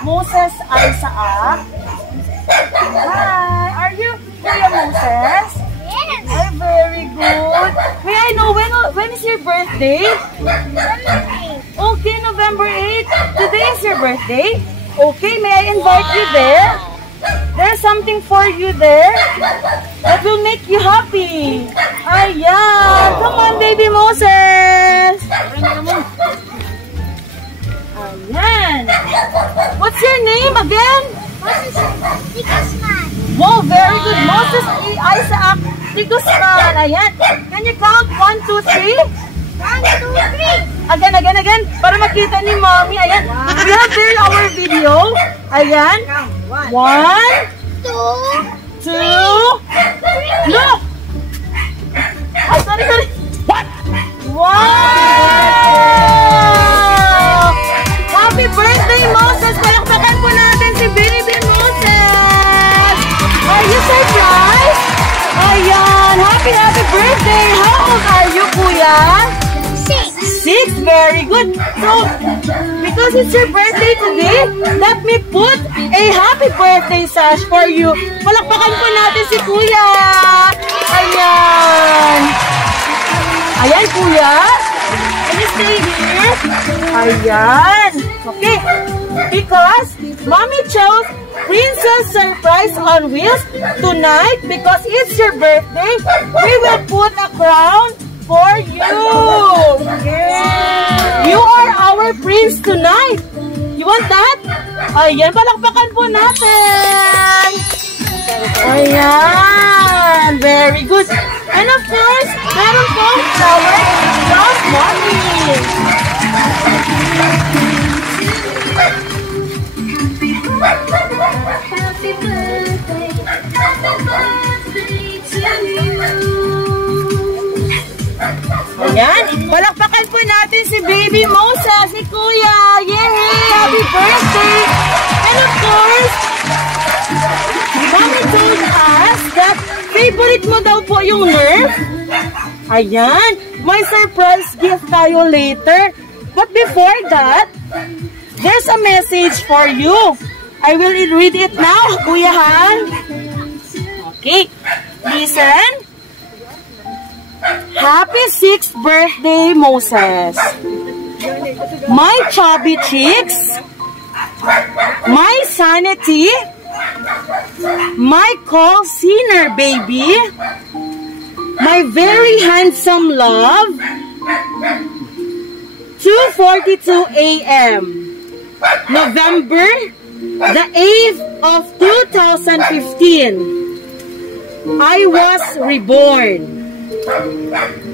Moses Isaac. Hi, are you Kuya Moses? Yes. Ay, very good. May I know when is your birthday? Okay, November 8. Today is your birthday? Okay, may I invite you there? There's something for you there that will make you happy. Ayan. Come on, baby Moses. Ayan. What's your name again? Guzman. Wow, very good. Moses Isaac Guzman. Ayan. Can you count 1, 2, 3? 1, 2, 3. Again. Para makita ni Mommy. Ayan. We have there our video. Ayan. 1, 2, 3. Look! Oh, sorry. What? Wow! Happy birthday, Moses! Palakpakan po natin si baby Moses! Are you surprised? Ayan! Happy birthday! How old are you, Kuya? 6. Very good. So, because it's your birthday today, let me put a happy birthday sash for you. Palakpakan po natin si Kuya. Ayan. Ayan, Kuya. Can you stay here? Ayan. Okay. Because Mommy chose Princess Surprise on Wheels tonight because it's your birthday. We will put a crown for you. You are our prince tonight. You want that? Ayan, palakpakan po natin. Ayan. Very good. And of course, meron pong flower from Mommy. Happy birthday to you. Ayan, palakpakan po natin si baby Moses, si Kuya. Yay! Happy birthday! And of course, Mommy told us that favorite mo daw po yung Nerf? Ayan. May surprise gift tayo later. But before that, there's a message for you. I will read it now, Kuya Han. Okay. Listen. Happy 6th birthday, Moses. My chubby cheeks, my sanity, my call sinner baby, my very handsome love, 2:42 a.m. November the 8th of 2015. I was reborn.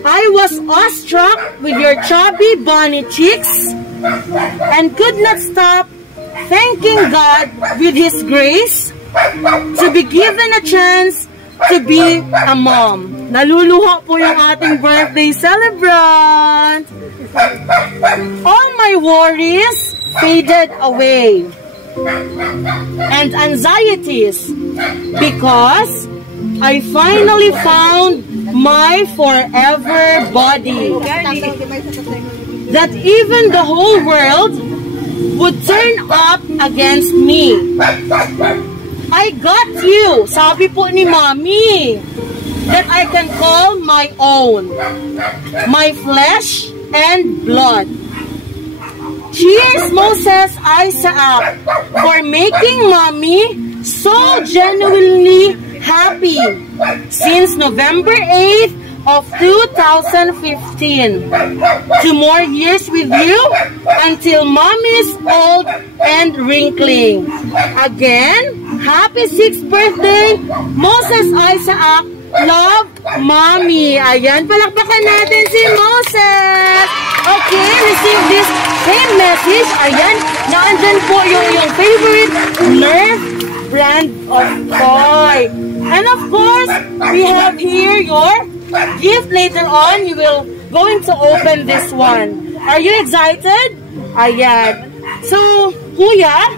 I was awestruck with your chubby bunny cheeks and could not stop thanking God with His grace to be given a chance to be a mom. Naluluha po yung ating birthday celebrant. All my worries faded away and anxieties because I finally found my forever body. That even the whole world would turn up against me. I got you, sabi po ni Mommy, that I can call my own, my flesh and blood. Cheers, Moses Isaac, for making Mommy so genuinely happy since November 8th of 2015. 2 more years with you until Mommy's old and wrinkling. Again, happy 6th birthday, Moses Isaac. Love, Mommy. Ayan, palakpakan natin si Moses. Okay, receive this same message. Ayan, naandyan po yung favorite Nerf brand of toy. And of course, we have here your gift. Later on, you will going to open this one. Are you excited? Ayan. So, Kuya,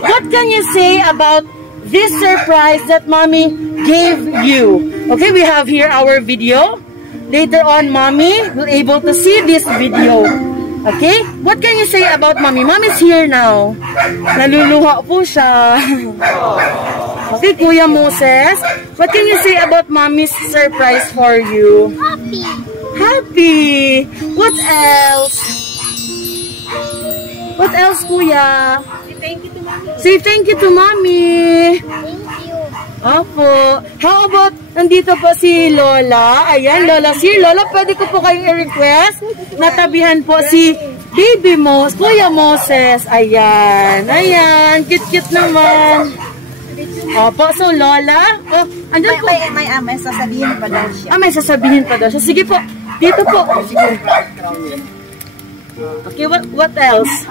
what can you say about this surprise that Mommy gave you? Okay, we have here our video. Later on, Mommy will able to see this video. Okay? What can you say about Mommy? Mommy's here now. Naluluha po siya. Okay, Kuya Moses, what can you say about Mommy's surprise for you? Happy. Happy. What else? What else, Kuya? Say thank you to Mommy. Thank you. Opo. How about, nandito po si Lola. Ayan, Lola. Si Lola, pwede ko po kayong i-request. Natabihan po si Baby Moses, Kuya Moses. Ayan. Ayan. Cute-cute naman. Opo. So, Lola. Oh, andyan po. May sasabihin pa daw siya. May sasabihin pa daw siya. Sige po. Dito po. Okay, what else?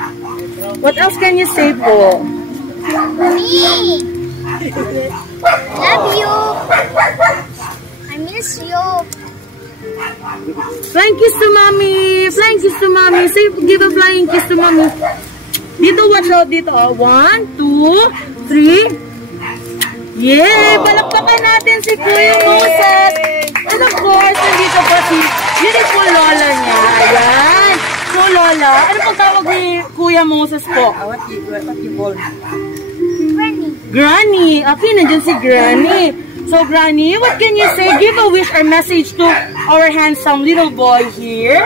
What else can you say po? Me. Love you. I miss you. Flying kiss to Mommy. Flying kiss to Mommy. Say, give a flying kiss to Mommy. Dito, watch out dito. 1, 2, 3. Yay! Palakpakan natin si Kuya Moses. And of course, nandito pa si beautiful Lola niya. Ayan. So, Lola, ano pang tawag ni Kuya Moses po? What you call? Granny. Granny. Okay, nandiyan si Granny. So, Granny, what can you say? Give a wish or message to our handsome little boy here.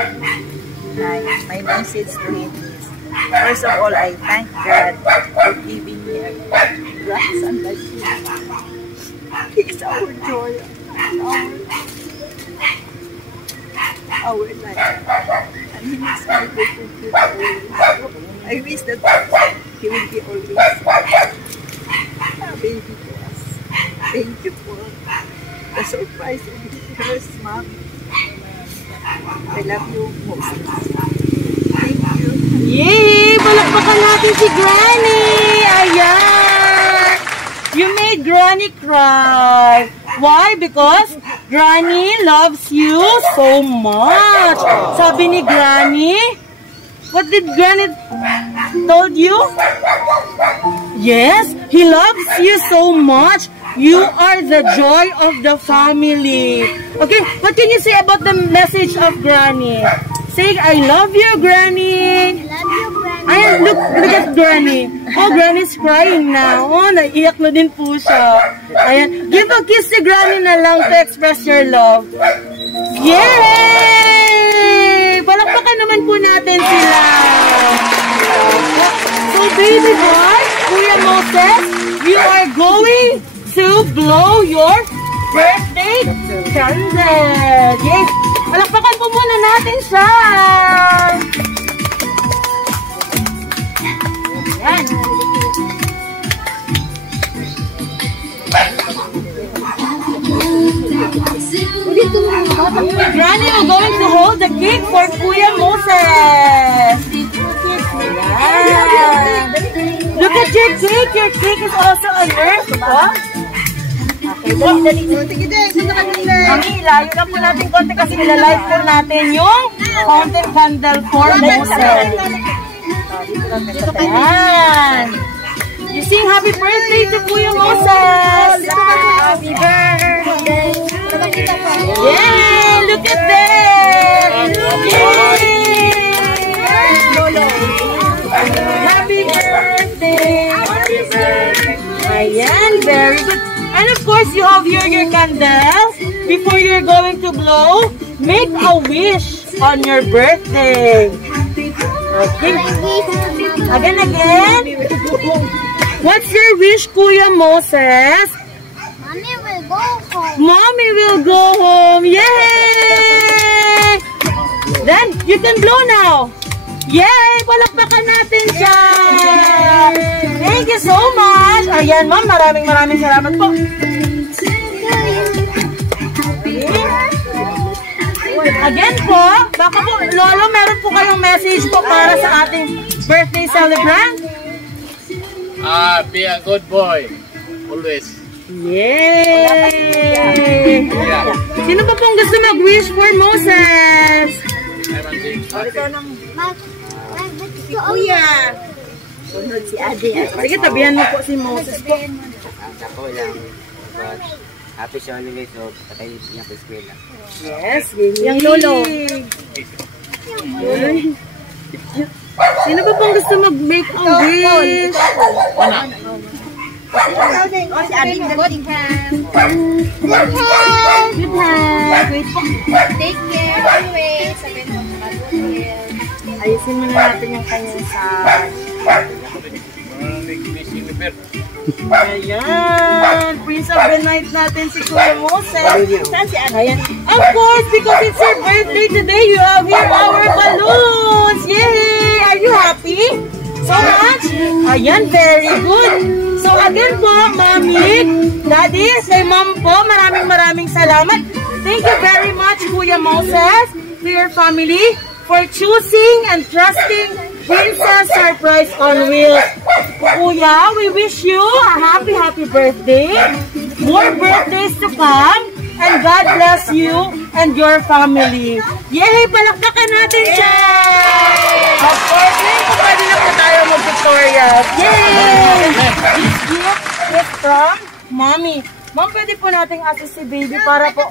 My message to him is, first of all, I thank God for giving me a grandson like you. He is our joy, our life. And he makes my baby feel always. I wish that he will be always a baby to us. Thank you for the surprise of yours, Mom. I love you most. Thank you. Yay! Palakpakan natin si Granny! Ayan! You made Granny cry. Why? Because Granny loves you so much. Sabi ni Granny, what did Granny told you? Yes, he loves you so much You are the joy of the family. Okay, what can you say about the message of Granny? Say, I love you, Granny. Love you, Granny. Ayan, look at Granny. Oh, Granny's crying now. Oh, naiiyak na din po siya. Ayan, give a kiss to Granny na lang to express your love. Yay! Palakpakan naman po natin sila. So, baby boy, Kuya Moses, you are going to blow your birthday candle. Yes! Palakpakan po muna natin siya. Ayan. Granny, we're going to hold the cake for Kuya Moses. Ayan. Look at your cake. Your cake is also a nerve. Okay, Sige din, saan ka nila? Mami, layo na po natin konti kasi nilalive po natin yung fountain candle for Moses. Ayan. You sing happy birthday to Kuya Moses. Happy birthday. Yay! Look at that. Yay! Happy birthday. Happy birthday. Ayan, very good. And of course, you have your candles. Before you're going to blow, make a wish on your birthday. Okay. Again. What's your wish, Kuya Moses? Mommy will go home. Mommy will go home. Yay! Then, you can blow now. Yay! Palakpakan natin siya. Thank you so much. Ayan, ma'am. Maraming salamat po. Again po, baka po, Lolo, meron po kayong message po para sa ating birthday celebrant? Be a good boy. Always. Yay! Sino pa pong gusto mag-wish for Moses? Kuya. Sunod si Adi. Sige, tabihan mo po si Moses po. Ako lang. But happy siya ulit. So, patay niya sa eskwela. Yes, yung lolo. Sino pa pong gusto mag-make a wish? Si Adi. Good health. Wait po. Take care always. Sabihin mo sa Ayusin muna natin yung kanyang side. Ayan, Prince of the Night natin si Kuya Moses. Saan si Adi? Ayan. Of course, because it's your birthday today, you have here our balloons. Yay! Are you happy? So much? Ayan, very good. So again po, Mami, Daddy, kay Mom po, maraming salamat. Thank you very much, Kuya Moses, to your family, for choosing and trusting Princess Surprise on Wheels. Kuya, we wish you a happy birthday, more birthdays to come, and God bless you and your family. Yay! Palakpakan natin siya! Of course, ngayon po pwede na po tayo mag-tutorial. Yay! This gift is from Mommy. Mom, pwede po nating assist si baby para po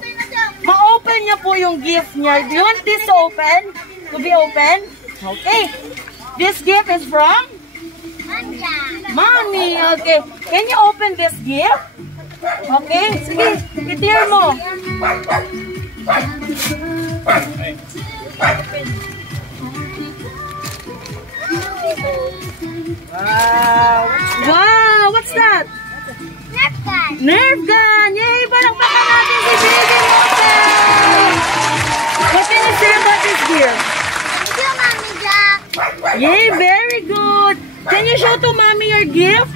ma-open niya po yung gift niya. Do you want this to open? To be open? Okay. This gift is from? Mommy. Okay. Can you open this gift? Okay. Sige. I-tear mo. Wow. What's that? Nerf gun. Nerf gun! Yay! Palakpakan natin si Baby Moses! What can you say about this gift? Thank you, Mommy Jack. Yay! Very good! Can you show to Mommy your gift?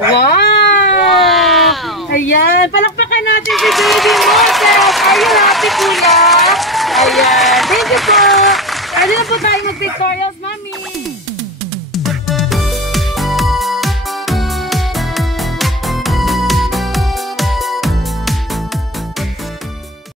Wow! Ayan! Palakpakan natin si Baby Moses! Are you happy, Kuya? Ayan! Thank you po! Pwede na po tayo mag-pictorials, Mommy!